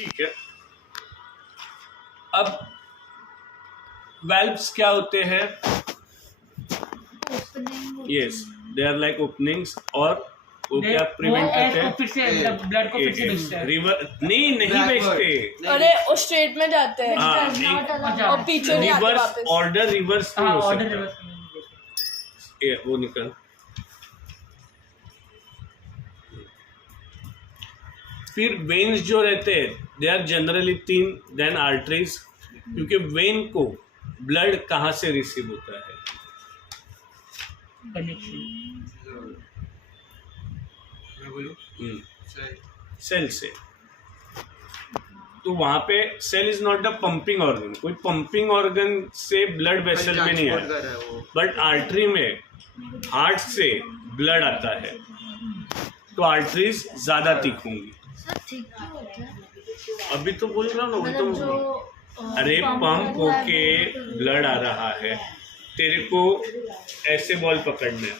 ठीक है। अब valves क्या होते हैं? Yes, they are like openings, और वो क्या प्रिवेंट करते हैं? फिर से ब्लड को फिर से भेजते हैं। रिवर नहीं भेजते। अरे वो स्ट्रेट में जाते हैं हाँ, और पीछे नहीं आते रिवर्स वापस। ऑर्डर रिवर्स नहीं हो ऑर्डर सकता। रिवर्स। ये वो निकल। फिर वेन्स जो रहते हैं they are generally thin than arteries, क्योंकि वेन को ब्लड कहाँ से रिसीव होता है? सेल से। तो वहां पे cell is not the pumping organ, कोई पंपिंग ऑर्गन से ब्लड वेसल में नहीं आया, बट आर्टरी में हार्ट से ब्लड आता है, तो आर्टरीज ज्यादा थिक होंगी। अभी तो बोल रहा हूँ ना, तो अरे पंप होके ब्लड आ रहा है, तेरे को ऐसे बॉल पकड़ना है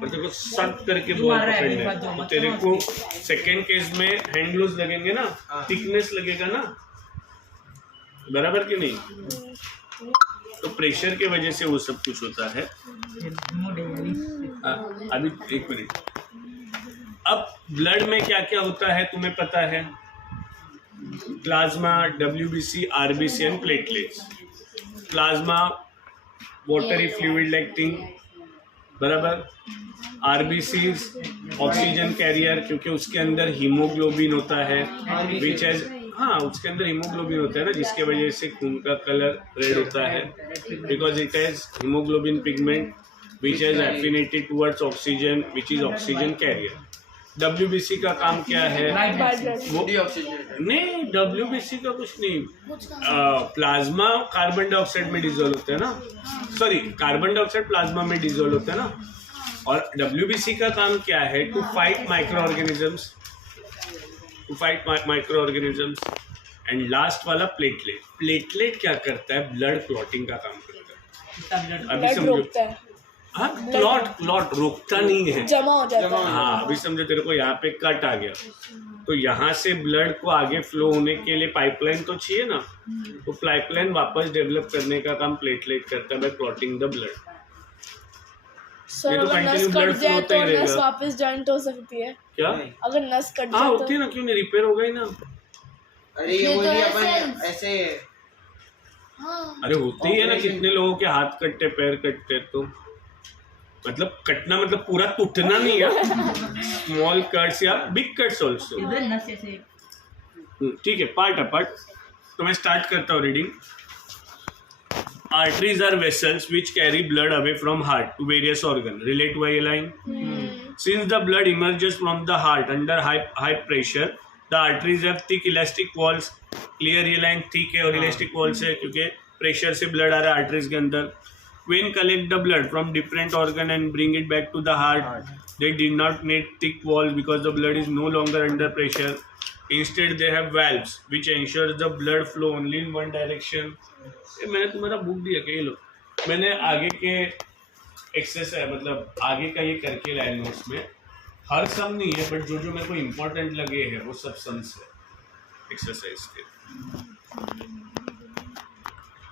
और तेरे को सख्त करके बॉल पकड़ना है, तो तेरे को सेकेंड केस में हैंड ग्लोव्स लगेंगे ना, थिकनेस लगेगा ना, बराबर कि नहीं? तो प्रेशर के वजह से वो सब कुछ होता है। अभी एक मिनट, अब ब्लड में क्या क्या होता है तुम्हें पता है? Plasma, WBC, RBC and platelets. Plasma watery fluid like thing, बराबर। RBC ऑक्सीजन कैरियर, क्योंकि उसके अंदर हीमोग्लोबिन होता है, विच हैज, हाँ उसके अंदर हीमोग्लोबिन होता है ना, जिसके वजह से खून का कलर रेड होता है, because it has haemoglobin pigment which has affinity towards oxygen which is oxygen carrier. WBC का काम क्या है? वो नहीं, WBC का कुछ नहीं। प्लाज्मा कार्बन डाइऑक्साइड में डिजोल्व होता है ना, सॉरी कार्बन डाइऑक्साइड प्लाज्मा में डिजोल्व होता है ना, और WBC का काम क्या है? To fight microorganisms, and last वाला प्लेटलेट। प्लेटलेट क्या करता है? ब्लड क्लॉटिंग का काम करता है। अभी समझो, हाँ क्लॉट रोकता नहीं है, जमा हो जाता है। हाँ अभी समझो, तेरे को यहाँ पे कट आ गया, तो यहाँ से ब्लड को आगे फ्लो होने के लिए पाइपलाइन तो चाहिए ना, तो पाइपलाइन वापस डेवलप करने का काम प्लेटलेट करता है by clotting the blood. Sir ये तो अगर कंटिन्यू नस ब्लड कट फ्लो जाए होता तो ही नस रहेगा। वापस जॉइंट हो सकती है क्या? अगर नस कट हाँ जाए होती है ना, क्यों नहीं, रिपेयर हो गई ना। अरे ये बोल दिया अपन ऐसे। अरे होती ही है ना, कितने लोगों के हाथ कटते, पैर कटते, तो मतलब कटना मतलब पूरा टूटना नहीं है, स्मॉल कट्स या बिग कट्स ऑल्सो। ठीक है, पार्ट अपार्ट। तो मैं स्टार्ट करता हूँ reading. Arteries are vessels which carry blood away from heart to various organs. Relate to a line. Since the blood emerges from the heart under high pressure, the arteries have thick elastic walls. Clear ये line thick है और elastic walls है, क्योंकि pressure से blood आ रहा है arteries के अंदर। When collect the blood from different organ and bring it back to the heart, they did not need thick walls because the blood is no longer under pressure. Instead, they have valves which ensure the blood flow only in one direction. मैंने तुम्हारा book दिया क्या? ये लो, मैंने आगे के exercise मतलब आगे का ये करके लाया नोट्स में। हर सम नहीं है, बट जो जो मेरे को इम्पोर्टेंट लगे हैं वो सब सम्स है एक्सरसाइज के।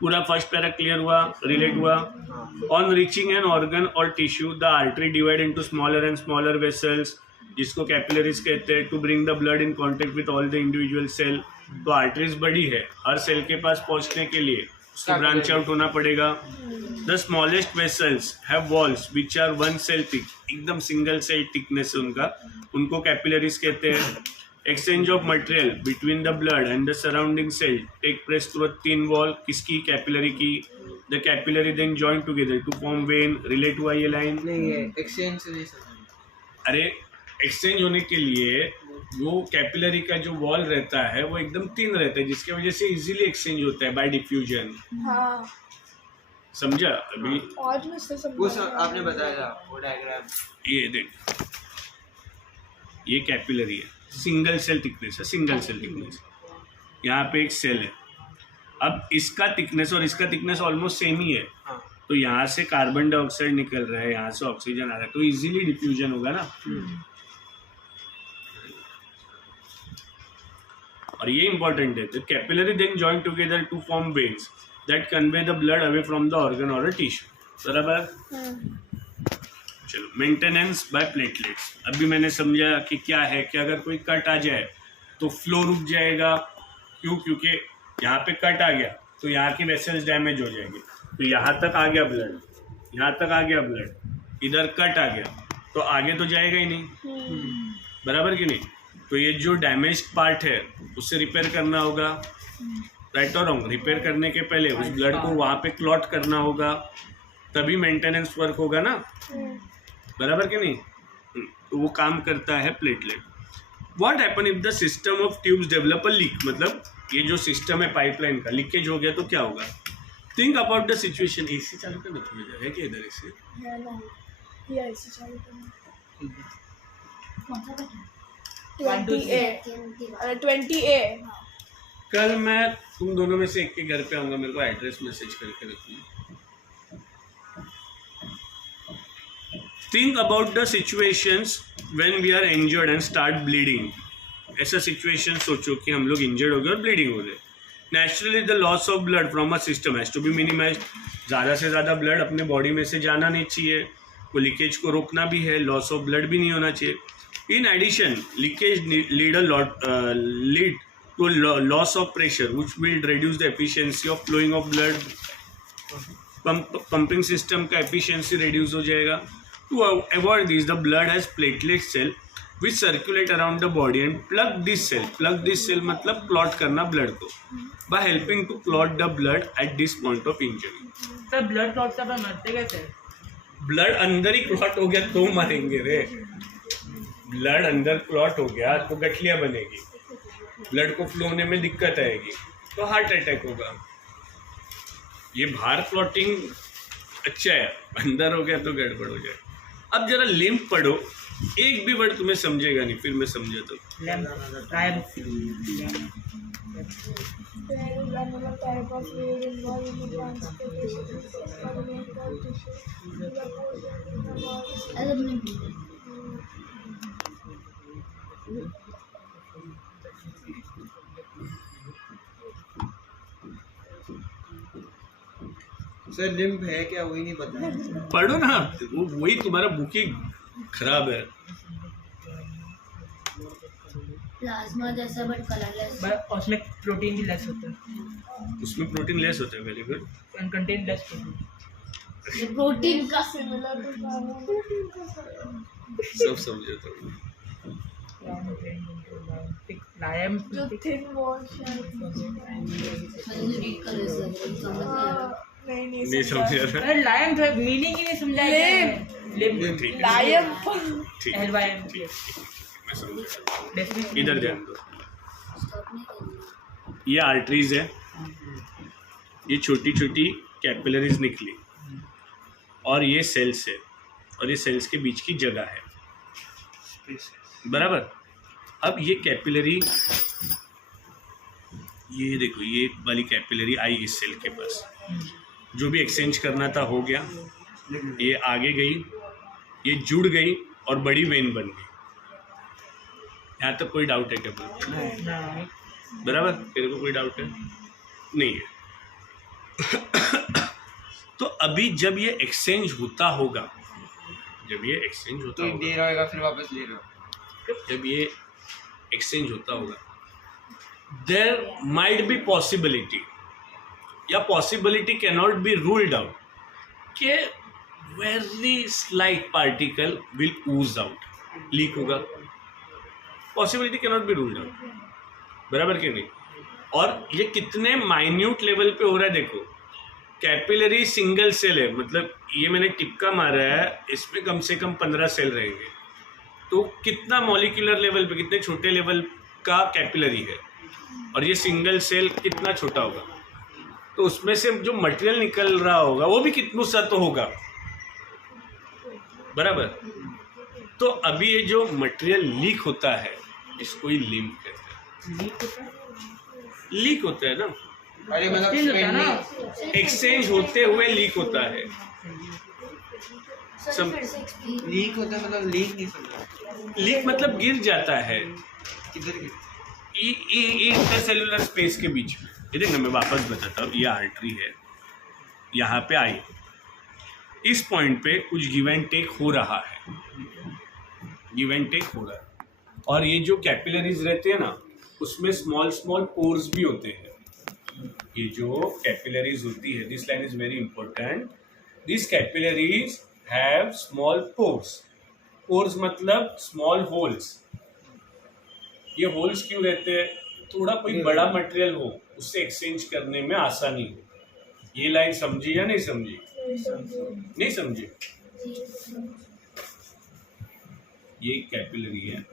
पूरा फर्स्ट पैरा क्लियर हुआ, रिलेट हुआ। ऑन रीचिंग एन ऑर्गन और tissue, the artery divide into smaller and smaller vessels, जिसको कैपिलरीज कहते हैं, to bring the blood in contact with all the individual cell. तो आर्टरीज बड़ी है, हर सेल के पास पहुंचने के लिए उसको ब्रांच आउट होना पड़ेगा। The smallest vessels have walls which are 1 cell thick, एकदम सिंगल सेल थिकनेस उनका, उनको कैपिलरीज कहते हैं। Exchange of material between the blood and the surrounding cell take place through a thin wall, किसकी? Capillary की। The capillary then join together to form vein. Relate हुआ ये line? नहीं है, एक्सचेंज नहीं समझ। अरे एक्सचेंज होने के लिए वो कैपिलरी का जो वॉल रहता है वो एकदम थिन रहता है, जिसकी वजह से इजीली एक्सचेंज होता है बाय डिफ्यूजन। हाँ समझा? अभी आज मैं इससे वो समझा। आपने बताया था वो डायग्राम। ये देख, ये कैपिलरी है, सिंगल सेल थिकनेस है, सिंगल सेल थिकनेस। यहाँ पे एक सेल है, अब इसका थिकनेस और इसका थिकनेस ऑलमोस्ट सेम ही है, तो यहाँ से कार्बन डाइऑक्साइड निकल रहा है, यहाँ से ऑक्सीजन आ रहा है, तो इजीली डिफ्यूजन होगा ना। और ये इंपॉर्टेंट है, the capillary then join together to form veins that convey the blood away from the organ और अ टिश्यू। बराबर। चलो, मेंटेनेंस बाय प्लेटलेट्स। अभी मैंने समझा कि क्या है कि अगर कोई कट आ जाए तो फ्लो रुक जाएगा। क्यों? क्योंकि यहाँ पे कट आ गया तो यहाँ की वेसल्स डैमेज हो जाएंगे। तो यहाँ तक आ गया ब्लड, यहाँ तक आ गया ब्लड, इधर कट आ गया तो आगे तो जाएगा ही नहीं। बराबर कि नहीं? तो ये जो डैमेज पार्ट है उससे रिपेयर करना होगा। राइट और रॉन्ग? रिपेयर करने के पहले उस ब्लड को वहाँ पे क्लॉट करना होगा, तभी मेंटेनेंस वर्क होगा ना। बराबर कि नहीं? तो वो काम करता है platelet. What happen if the system of tubes develop a leak? मतलब ये जो सिस्टम है पाइपलाइन का, लीकेज हो गया तो क्या होगा? Think about the situation. AC चालू करना थोड़ी देर है कि इधर एसी है ना, ये ऐसे चालू करना। 20A। कल मैं तुम दोनों में से एक के घर पे आऊंगा, मेरे को एड्रेस मैसेज करके रखना। Think about the situations when we are injured and start bleeding. ऐसा सिचुएशन सोचो कि हम लोग इंजर्ड हो गए और ब्लीडिंग हो रहे। Naturally the loss of blood from a system has to be minimized. ज़्यादा से ज़्यादा ब्लड अपने बॉडी में से जाना नहीं चाहिए, वो लीकेज को रोकना भी है, लॉस ऑफ ब्लड भी नहीं होना चाहिए। In addition leakage lead to loss of pressure which will reduce the efficiency of flowing of blood. Pumping system का efficiency reduce हो जाएगा। To avoid this, the blood has platelet cell which circulate around the body and plug this cell. Plug this cell मतलब clot करना blood को, by helping to clot the blood at this point of injury. Sir blood clot से अपन मरते कैसे? Blood अंदर ही clot हो गया तो मरेंगे रे। ब्लड अंदर क्लॉट हो गया तो गठलियाँ बनेगी, ब्लड को फ्लो होने में दिक्कत आएगी तो हार्ट अटैक होगा। ये बाहर क्लॉटिंग अच्छा है, अंदर हो गया तो गड़बड़ हो जाए। अब जरा लिम्फ पढ़ो, एक भी वर्ड तुम्हें समझेगा नहीं, फिर मैं समझा तो। सर लिम्फ है क्या, वही नहीं पता। पढ़ो ना, वो वही तुम्हारा बुक ही खराब है। प्लाज्मा जैसा बट कलरलेस, उसमें प्रोटीन भी लेस होता है। उसमें प्रोटीन लेस होता है। Very good. And contain less protein. Protein का सब समझा तो। लायम जो थिन वॉल नहीं समझा रहा। अरे लायम तो मीनिंग ही नहीं समझा। लिम्फ। ठीक है, लायम। ठीक है, LYM। ठीक है, मैं समझा। इधर ध्यान दो। ये आर्टरीज है, ये छोटी छोटी कैपिलरीज निकली और ये सेल्स है, और ये सेल्स के बीच की जगह है। बराबर। अब ये कैपिलरी, ये देखो, ये वाली कैपिलरी आई इस सेल के पास, जो भी एक्सचेंज करना था हो गया, ये आगे गई, ये जुड़ गई और बड़ी वेन बन गई। यहाँ तक कोई डाउट है क्या? बराबर। तेरे को कोई डाउट है? नहीं है। तो अभी जब ये एक्सचेंज होता होगा, जब ये एक्सचेंज होता तो होगा, दे रहा होगा फिर वापस ले रहा हो। जब ये एक्सचेंज होता होगा, देयर माइट बी पॉसिबिलिटी, या possibility can not be ruled out कि very slight particle will ooze out, leak होगा। Possibility can not be ruled out. बराबर कि नहीं? और ये कितने माइन्यूट लेवल पे हो रहा है देखो। कैपिलरी सिंगल सेल है, मतलब ये मैंने टिपका मारा है, इसमें कम से कम 15 सेल रहेंगे। तो कितना मॉलिक्यूलर लेवल पे, कितने छोटे लेवल का कैपिलरी है, और ये सिंगल सेल कितना छोटा होगा, तो उसमें से जो मटेरियल निकल रहा होगा वो भी कितना सा तो होगा। बराबर। तो अभी ये जो मटेरियल लीक होता है इसको ही लिम्फ कहते हैं। लीक होता है ना, अरे मतलब एक्सचेंज होते हुए लीक होता है। लीक होता है, मतलब लीक नहीं समझा। लीक मतलब गिर जाता है। किधर गिर? ये इंटरसेलुलर स्पेस के बीच में, ये देखना मैं वापस बताता हूँ, ये आर्टरी है, यहाँ पे आई, इस पॉइंट पे कुछ गिव एंड टेक हो रहा है, गिव एंड टेक हो रहा है, और ये जो कैपिलरीज रहते हैं ना, उसमें स्मॉल स्मॉल पोर्स भी होते हैं। ये जो कैपिलरीज होती है, this line is very important, this capillaries have small pores. Pores मतलब स्मॉल होल्स। ये होल्स क्यों रहते हैं? थोड़ा कोई बड़ा मटेरियल हो, उससे एक्सचेंज करने में आसानी हो। ये लाइन समझी या नहीं समझी? नहीं समझी? ये कैपिलरी है,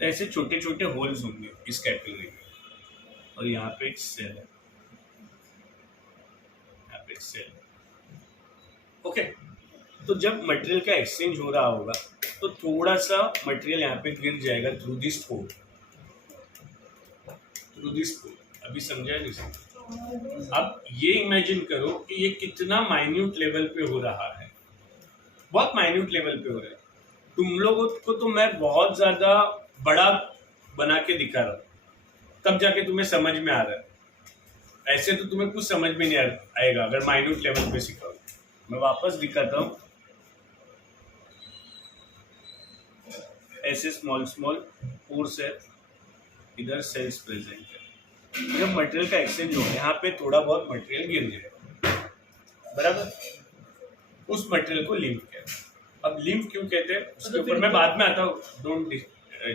ऐसे छोटे छोटे होल्स होंगे इस कैपिलरी में, और यहाँ पे एक सेल है, यहाँ पे एक सेल। ओके, तो जब मटेरियल का एक्सचेंज हो रहा होगा तो थोड़ा सा मटेरियल यहाँ पे गिर जाएगा through this pore, through this pore. अभी समझा नहीं समझा? अब ये इमेजिन करो कि ये कितना माइन्यूट लेवल पे हो रहा है, बहुत माइन्यूट लेवल पे हो रहा है। तुम लोगों को तो मैं बहुत ज्यादा बड़ा बना के दिखा रहा हूँ, तब जाके तुम्हें समझ में आ रहा है। ऐसे तो तुम्हें कुछ समझ में नहीं आएगा अगर माइन्यूट लेवल पे सिखाओ। मैं वापस दिखाता हूँ, ऐसे स्मॉल स्मॉल पोर्स है, इधर सेल्स प्रेजेंट है। जब मटेरियल का एक्सचेंज हो, यहाँ पे थोड़ा बहुत मटेरियल गिर जाए, बराबर, उस मटेरियल को लिम्फ कहते हैं। अब लिम्फ क्यों कहते हैं उसके ऊपर मैं बाद में आता हूँ, डोंट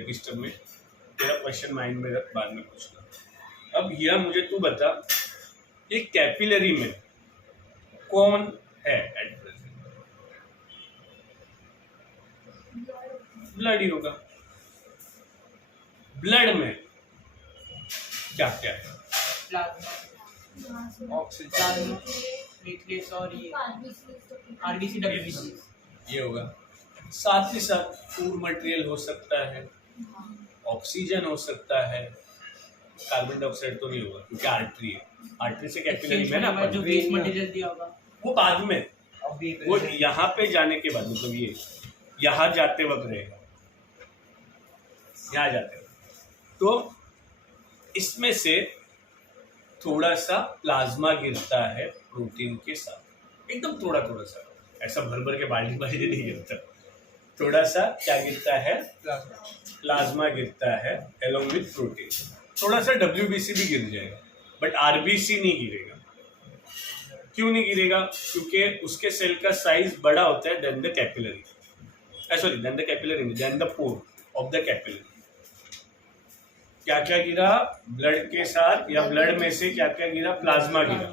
डिस्टर्ब में, तेरा क्वेश्चन माइंड में रख, बाद में पूछना। अब यह मुझे तू बता, ये कैपिलरी में कौन है एट प्रेजेंट? ब्लड ही होगा। ब्लड में क्या क्या है? प्लाज्मा, ऑक्सीजन, प्लेटलेट्स और ये आरबीसी, डब्ल्यूबीसी। ये होगा। साथ ही साथ फूड मटेरियल हो सकता है, ऑक्सीजन हो सकता है, कार्बन डाइऑक्साइड तो नहीं होगा क्योंकि आर्टरी है, आर्टरी से कैपिलरी में ना जो वेस्ट मटेरियल दिया होगा वो बाद में, वो यहाँ पे जाने के बाद, मतलब ये यहाँ जाते वक्त रहेगा, यहाँ जाते वक्त। तो इसमें से थोड़ा सा प्लाज्मा गिरता है प्रोटीन के साथ, एकदम थोड़ा थोड़ा सा, ऐसा भर भर के बाल्टी बाल्टी नहीं गिरता, थोड़ा सा क्या गिरता है? प्लाज्मा गिरता है एलोंग विथ प्रोटीन। थोड़ा सा डब्ल्यूबीसी भी गिर जाएगा, बट आरबीसी नहीं गिरेगा। क्यों नहीं गिरेगा? क्योंकि उसके सेल का साइज बड़ा होता है than the capillary, sorry than the capillary, than the pore of the capillary. क्या क्या गिरा? ब्लड के साथ या ब्लड में से क्या क्या गिरा? प्लाज्मा गिरा,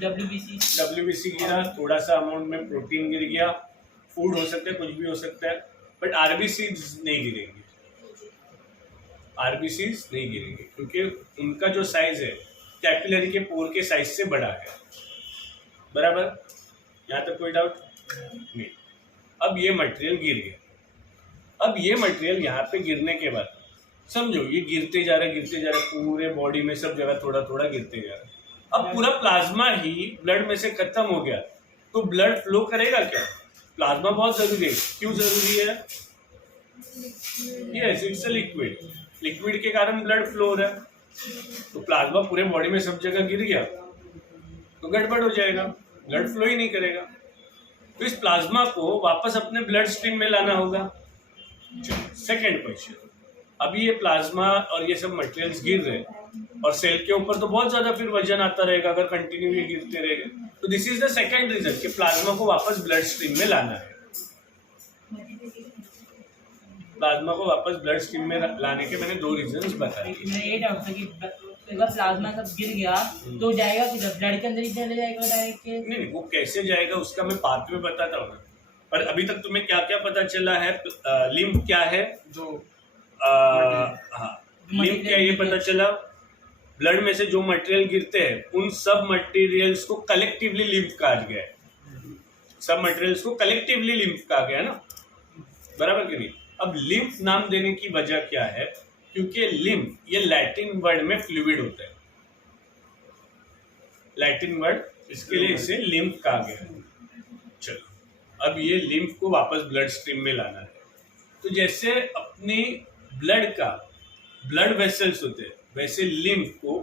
डब्ल्यूबीसी गिरा, थोड़ा सा अमाउंट में प्रोटीन गिर गया, फूड हो सकता है, कुछ भी हो सकता है, बट आरबीसी नहीं गिरेंगे, आरबीसी नहीं गिरेंगे क्योंकि उनका जो साइज है कैपिलरी के पोर के साइज से बड़ा है। बराबर, यहाँ तक कोई डाउट नहीं? अब ये मटेरियल गिर गया। अब ये मटेरियल यहाँ पे गिरने के बाद समझो ये गिरते जा रहा है, पूरे बॉडी में सब जगह थोड़ा थोड़ा गिरते जा रहा है। अब पूरा प्लाज्मा ही ब्लड में से खत्म हो गया तो ब्लड फ्लो करेगा क्या? प्लाज्मा बहुत जरूरी है। क्यों जरूरी है? Yes, it's a liquid, liquid के कारण ब्लड फ्लो हो रहा है। तो प्लाज्मा पूरे बॉडी में सब जगह गिर गया तो गड़बड़ हो जाएगा, ब्लड फ्लो ही नहीं करेगा। तो इस प्लाज्मा को वापस अपने ब्लड स्ट्रीम में लाना होगा। सेकेंड क्वेश्चन, अभी ये प्लाज्मा और ये सब मटेरियल्स गिर रहे हैं और सेल के ऊपर तो बहुत ज्यादा फिर वजन आता रहेगा अगर कंटिन्यू ये गिरते रहेंगे। तो this is the second reason कि प्लाज्मा को वापस ब्लड स्ट्रीम में लाना है। प्लाज्मा को वापस ब्लड स्ट्रीम में लाने के मैंने 2 रीजंस बताए। मैं ये डाउट था कि अगर प्लाज्मा सब गिर गया तो जाएगा किधर? ब्लड के अंदर ही चले जाएगा डायरेक्ट? नहीं, वो कैसे जाएगा उसका मैं पाथवे बताता हूँ ना। पर अभी तक तुम्हें क्या क्या पता चला है? लिम्फ क्या है? जो हाँ, लिम्फ क्या ये पता चला। ब्लड में से जो मटेरियल गिरते हैं उन सब मटेरियल्स को कलेक्टिवली लिम्फ कहा गया है। सब मटेरियल्स को कलेक्टिवली लिम्फ कहा गया है ना, बराबर कि नहीं? अब लिम्फ नाम देने की वजह क्या है? क्योंकि लिम्फ ये लैटिन वर्ड में फ्लूइड होता है, लैटिन वर्ड, इसके लिए इसे लिम्फ कहा गया है। चलो अब ये लिम्फ को वापस ब्लड स्ट्रीम में लाना है। तो जैसे अपनी ब्लड वेसल्स होते हैं, वैसे लिम्फ को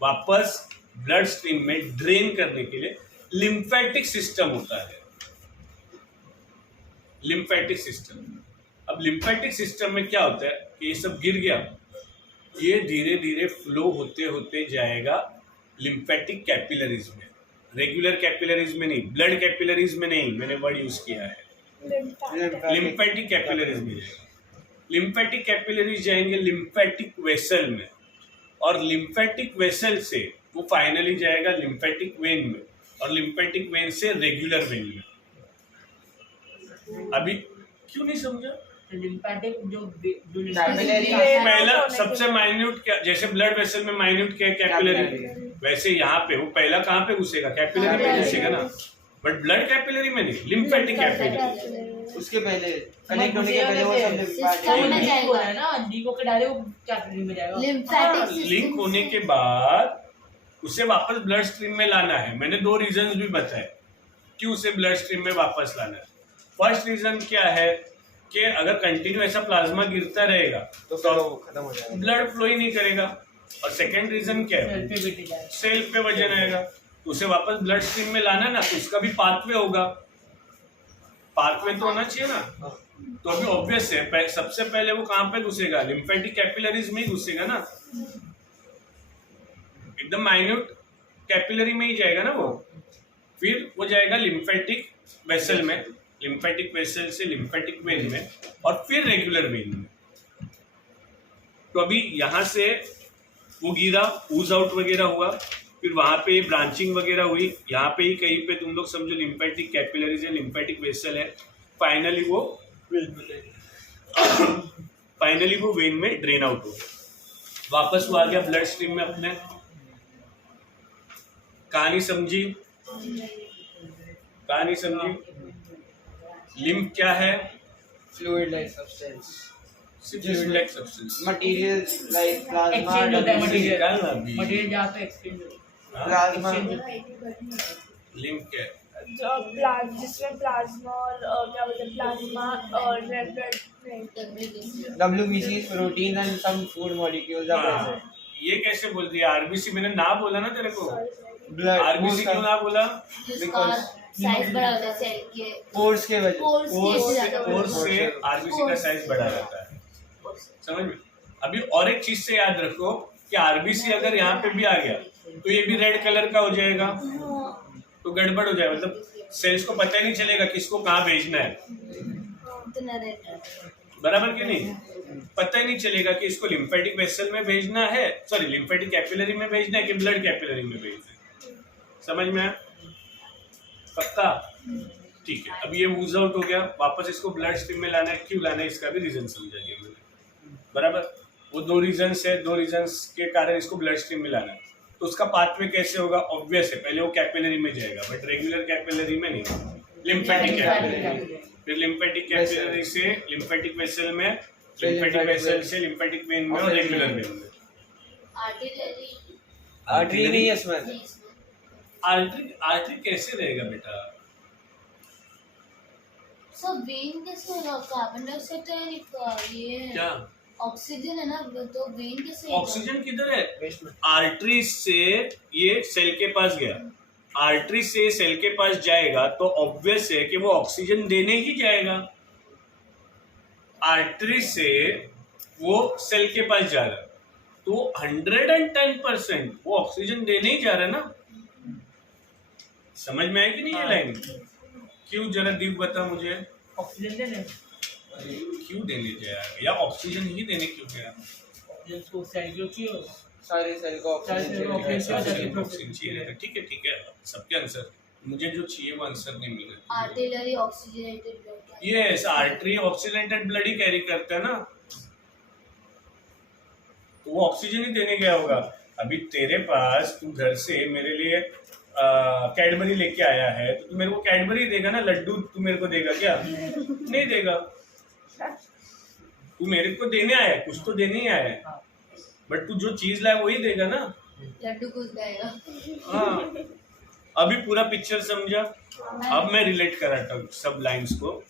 वापस ब्लड स्ट्रीम में ड्रेन करने के लिए लिम्फेटिक सिस्टम होता है। लिम्फेटिक सिस्टम, अब लिम्फेटिक सिस्टम में क्या होता है कि ये सब गिर गया, ये धीरे धीरे फ्लो होते होते जाएगा लिम्फेटिक कैपिलरीज में, रेगुलर कैपिलरीज में नहीं, ब्लड कैपिलरीज में नहीं, मैंने वर्ड यूज किया है, लिम्फेटिक कैपिलरीज में जाएगा। लिम्फेटिक कैपिलरीज जाएंगे लिम्फेटिक वेसल में, और लिम्फेटिक वेसल से वो फाइनली जाएगा लिम्फेटिक वेन में, और लिम्फेटिक वेन से रेगुलर वेन में। अभी क्यों नहीं समझा? लिम्फेटिक जो पहला सबसे माइन्यूट क्या, जैसे ब्लड वेसल में माइन्यूट क्या है, कैपिलरी, वैसे यहाँ पे वो पहला कहाँ पे घुसेगा, कैपिलरी में घुसेगा ना, बट ब्लड कैपिलरी में नहीं, लिम्फेटिक कैपिलरी। उसके पहले कनेक्ट होने के पहले वो सब सिस्टम में जाएगा है ना, लिंक के डाले वो कैपिलरी में जाएगा। लिम्फेटिक लिंक होने के बाद उसे वापस ब्लड स्ट्रीम में लाना है। मैंने 2 रीजंस भी बताए क्यों उसे ब्लड स्ट्रीम में वापस लाना है। फर्स्ट रीजन क्या है कि अगर कंटिन्यू ऐसा प्लाज्मा गिरता रहेगा तो फिर वो खत्म हो जाएगा, ब्लड फ्लो ही नहीं करेगा। और सेकेंड रीजन क्या है, सेल पे वजन आएगा, तो उसे वापस ब्लड स्ट्रीम में लाना ना, तो उसका भी पाथवे होगा, पाथवे तो होना चाहिए ना। तो अभी ऑब्वियस है, सबसे पहले वो कहाँ पे घुसेगा, लिम्फेटिक कैपिलरीज में ही घुसेगा ना, एकदम माइन्यूट कैपिलरी में ही जाएगा ना वो। फिर वो जाएगा लिम्फेटिक वेसल में, लिम्फेटिक वेसल से लिम्फेटिक वेन में, और फिर रेगुलर वेन में। तो अभी यहाँ से वो गिरा, ऊज आउट वगैरह हुआ, फिर वहां पे ब्रांचिंग वगैरह हुई, यहाँ पे ही कहीं पे तुम लोग समझो लिम्फेटिक कैपिलरीज है, लिम्फेटिक वेसल है, फाइनली वो वेन में ड्रेन आउट हो गया, वापस वो आ गया ब्लड स्ट्रीम में अपने। कहानी समझी? कहानी समझी? लिम्फ क्या है? Fluid like substance, fluid like substance, material like plasma, exchange होता है मटेरियल, निकालना अभी। मटेरियल जहाँ पे एक्सचेंज होता है। प्लाज्मा। लिम्फ क्या है? जिसमें प्लाज्मा और क्या बोलते हैं, प्लाज्मा और red blood WBC protein and some food molecules are हाँ, प्रेजेंट। ये कैसे बोल दिया? आरबीसी मैंने ना बोला ना तेरे को, ब्लड आरबीसी क्यों ना बोला? जिसका साइज बड़ा होता है सेल के पोर्स के वजह, कोर्स से आरबीसी का साइज बढ़ा रहता है, समझ में? अभी और एक चीज से याद रखो कि आरबीसी अगर यहाँ पे भी आ गया तो ये भी रेड कलर का हो जाएगा, तो गड़बड़ हो जाएगा, मतलब सेल्स को पता ही नहीं चलेगा किसको कहाँ भेजना है, बराबर कि नहीं? पता ही नहीं चलेगा कि इसको लिम्फेटिक वेसल में भेजना है, सॉरी लिम्फेटिक कैपिलरी में भेजना है कि ब्लड कैपिलरी में भेजना है। समझ में आया? पक्का? ठीक है। अब ये वूज आउट हो गया, वापस इसको ब्लड स्ट्रीम में लाना है, क्यों लाना है इसका भी रीजन समझा दिया मैंने, बराबर? वो 2 रीजन्स है, 2 रीजन्स के कारण इसको ब्लड स्ट्रीम में लाना है। तो उसका पाथवे कैसे होगा? ऑब्वियस है, पहले वो कैपिलरी में जाएगा, बट रेगुलर कैपिलरी में नहीं, लिम्फेटिक कैपिलरी, फिर लिम्फेटिक कैपिलरी से लिम्फेटिक वेसल में, लिम्फेटिक वेसल से लिम्फेटिक वेन में, और रेगुलर वेन में। आर्टरी नहीं है इसमें। आर्टरी कैसे रहेगा बेटा? सब वेन कैसे होगा? कार्बन डाइऑक्साइड तो ये क्या ऑक्सीजन है ना, तो वेन कैसे? ऑक्सीजन किधर है? आर्टरी से ये सेल के पास गया, आर्टरी से सेल के पास जाएगा तो ऑब्वियस है कि वो ऑक्सीजन देने ही जाएगा। आर्टरी से वो सेल के पास जा रहा है तो 110% वो ऑक्सीजन देने ही जा रहा है ना। समझ में आया कि नहीं ये लाइन? क्यों, जरा दीप बता मुझे, ऑक्सीजन देने, क्यों देने जाएगा, या ऑक्सीजन ही देने क्यों गया? ऑक्सीजन को सेल की सारे सेल को ऑक्सीजन ऑक्सीजन चाहिए रहता है। ठीक है, ठीक है, सबके आंसर, मुझे जो चाहिए वो आंसर नहीं मिल रहा। Artillery oxygenated blood, yes, artery oxygenated blood ही कैरी करता है ना, तो वो ऑक्सीजन ही देने गया होगा। अभी तेरे पास, तू घर से मेरे लिए कैडबरी लेके आया है तो तू मेरे को कैडबरी देगा ना, लड्डू तू मेरे को देगा क्या? नहीं देगा। तू मेरे को देने आया है, कुछ तो देने ही आया है, बट तू जो चीज लाए वही देगा ना। लड्डू कुछ देगा। हाँ, अभी पूरा पिक्चर समझा? अब मैं रिलेट कराता हूँ सब लाइंस को।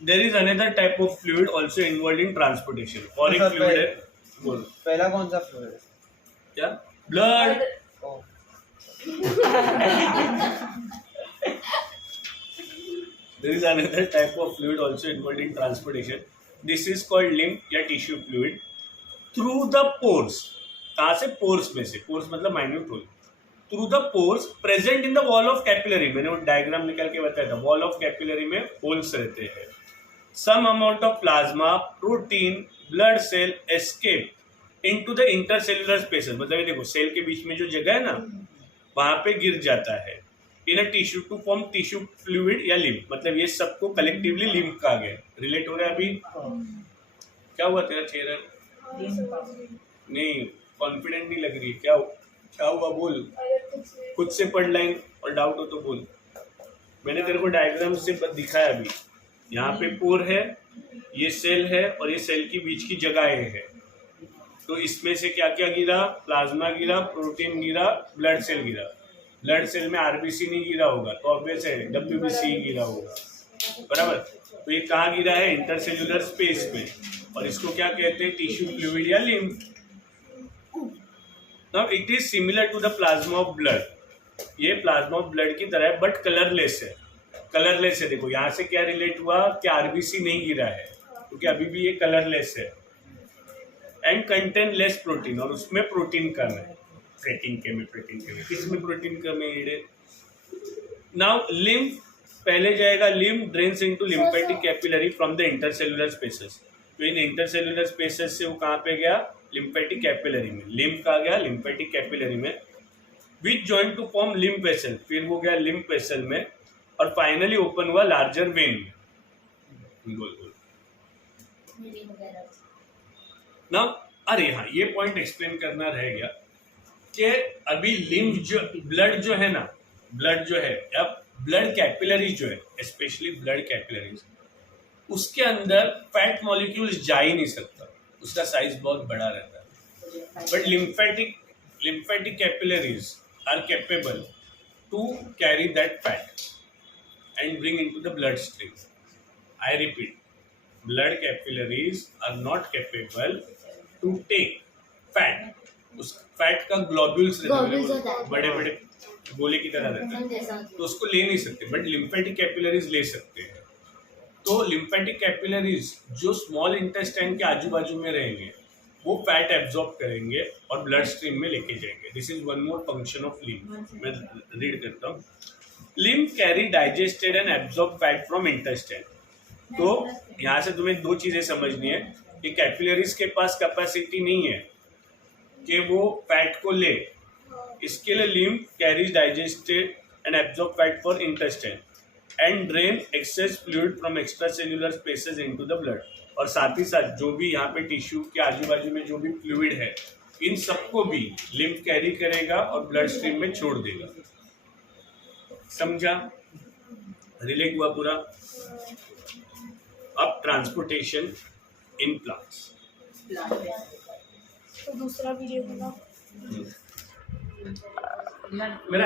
There is another type of fluid also involve in transportation. और एक फ्लूइड है, बोलो पहला कौन सा फ्लूइड है? क्या? Blood. Oh, There is another type of fluid also involved in transportation. This is called lymph या tissue fluid through the pores. कहाँ से? pores में से। pores मतलब minute hole. Through the pores present in the wall of capillary. मैंने वो diagram निकाल के बताया था। wall of capillary में holes रहते हैं। Some amount of plasma, protein, blood cell escape into the intercellular spaces. मतलब ये देखो सेल के बीच में जो जगह है ना, वहाँ पे गिर जाता है। In a tissue to form tissue fluid या लिम्फ। मतलब ये सबको कलेक्टिवली लिम्फ कहा गया। रिलेट हो रहा है अभी? क्या हुआ तेरा चेहरा? नहीं, कॉन्फिडेंट नहीं लग रही। क्या हुआ बोल? खुद से पढ़ लाइन और डाउट हो तो बोल। मैंने तेरे को डायग्राम से दिखाया अभी। यहाँ पे पोर है, ये सेल है और ये सेल के बीच की जगहें है। तो इसमें से क्या क्या गिरा? प्लाज्मा गिरा, प्रोटीन गिरा, ब्लड सेल गिरा। ब्लड सेल में आरबीसी नहीं गिरा होगा तो ऑब्वियस है डब्ल्यूबीसी गिरा होगा, बराबर। तो ये कहाँ गिरा है? इंटरसेल्यूलर स्पेस में। और इसको क्या कहते हैं? टिश्यू फ्लूइड या lymph. Now it is similar to the plasma of blood. ये प्लाज्मा ऑफ ब्लड की तरह है बट कलरलेस है। कलरलेस है। देखो यहाँ से क्या रिलेट हुआ कि आरबीसी नहीं गिरा है क्योंकि अभी भी ये कलरलेस है। एंड कंटेन लेस प्रोटीन, और उसमें प्रोटीन कम है। प्रोटीन किसमें प्रोटीन कम है? नाउ लिम्फ पहले जाएगा। Lymph drains into lymphatic capillary from the intercellular spaces. तो इन इंटरसेल्युलर स्पेसेस से वो कहाँ पे गया? लिम्फेटिक कैपिलरी में। लिम्फ कहाँ गया? लिम्फेटिक कैपिलरी में। Which join to form lymph vessel, फिर वो गया लिम्फ वेसल में और फाइनली ओपन हुआ लार्जर वेन में। बोल ना। अरे हाँ, ये पॉइंट एक्सप्लेन करना रह गया कि अभी लिम्फ जो ब्लड जो है ना, ब्लड जो है या ब्लड कैपिलरी जो है, स्पेशली ब्लड कैपिलरीज, उसके अंदर फैट मॉलिक्यूल्स जा ही नहीं सकता। उसका साइज बहुत बड़ा रहता है। But lymphatic capillaries are capable to carry that fat and bring into the bloodstream. I repeat, blood capillaries are not capable to take fat. उस फैट का ग्लोब्यूल्स रहते हैं, बड़े बड़े गोले की तरह रहते हैं, तो उसको ले नहीं सकते। बट लिम्फेटिक कैपिलरीज ले सकते हैं। तो लिम्फेटिक कैपिलरीज जो स्मॉल इंटेस्टाइन के आजू बाजू में रहेंगे वो फैट एब्जॉर्ब करेंगे और ब्लड स्ट्रीम में लेके जाएंगे। This is one more function of lymph. मैं रीड करता हूँ। Lymph carry digested and absorb fat from intestine. तो यहाँ से तुम्हें दो चीजें समझनी है कि कैपिलरीज के पास कैपेसिटी नहीं है कि वो फैट को ले। इसके लिए lymph carries digested and absorb fat for intestine and drain access fluid from extra cellular spaces into the blood. और साथ ही साथ जो भी यहाँ पे टिश्यू के आजू बाजू में जो भी फ्लूइड है, इन सबको भी लिम्फ कैरी करेगा और ब्लड स्ट्रीम में छोड़ देगा। समझा? रिलेट हुआ पूरा? अब ट्रांसपोर्टेशन इन प्लांट्स। तो दूसरा वीडियो बना मेरा